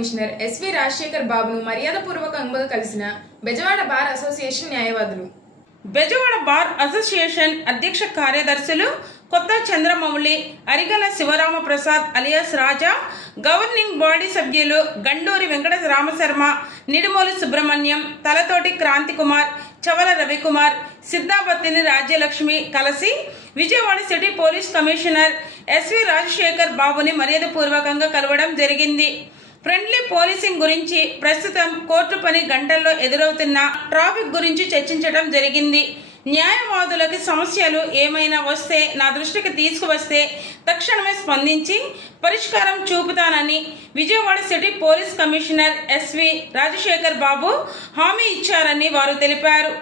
Commissioner SV Rajasekhar బాబును మర్యాదపూర్వకంగా కలిసిన బెజవాడ బార్ అసోసియేషన్ న్యాయవాదులు. బెజవాడ బార్ అసోసియేషన్ అధ్యక్ష కార్యదర్శులు కొత్త చంద్రమౌళి, అరిగల శివరామ ప్రసాద్ అలియాస్ రాజా, గవర్నింగ్ బాడీ సభ్యులు గండూరి వెంకట రామశర్మ, నిడుమోలు సుబ్రహ్మణ్యం, తలతోటి క్రాంతి కుమార్, చవల రవికుమార్, సిద్ధాపత్తిని రాజ్యలక్ష్మి కలిసి Vijayawada city police commissioner SV Rajasekhar బాబుని మర్యాదపూర్వకంగా కలవడం జరిగింది. ఫ్రెండ్లీ పోలీసింగ్ గురించి, ప్రస్తుతం కోర్టు పని గంటల్లో ఎదురవుతున్న ట్రాఫిక్ గురించి చర్చించడం జరిగింది. న్యాయవాదులకి సమస్యలు ఏమైనా వస్తే నా దృష్టికి తీసుకువస్తే తక్షణమే స్పందించి పరిష్కారం చూపుతానని Vijayawada city police commissioner SV Rajasekhar Babu హామీ ఇచ్చారని వారు తెలిపారు.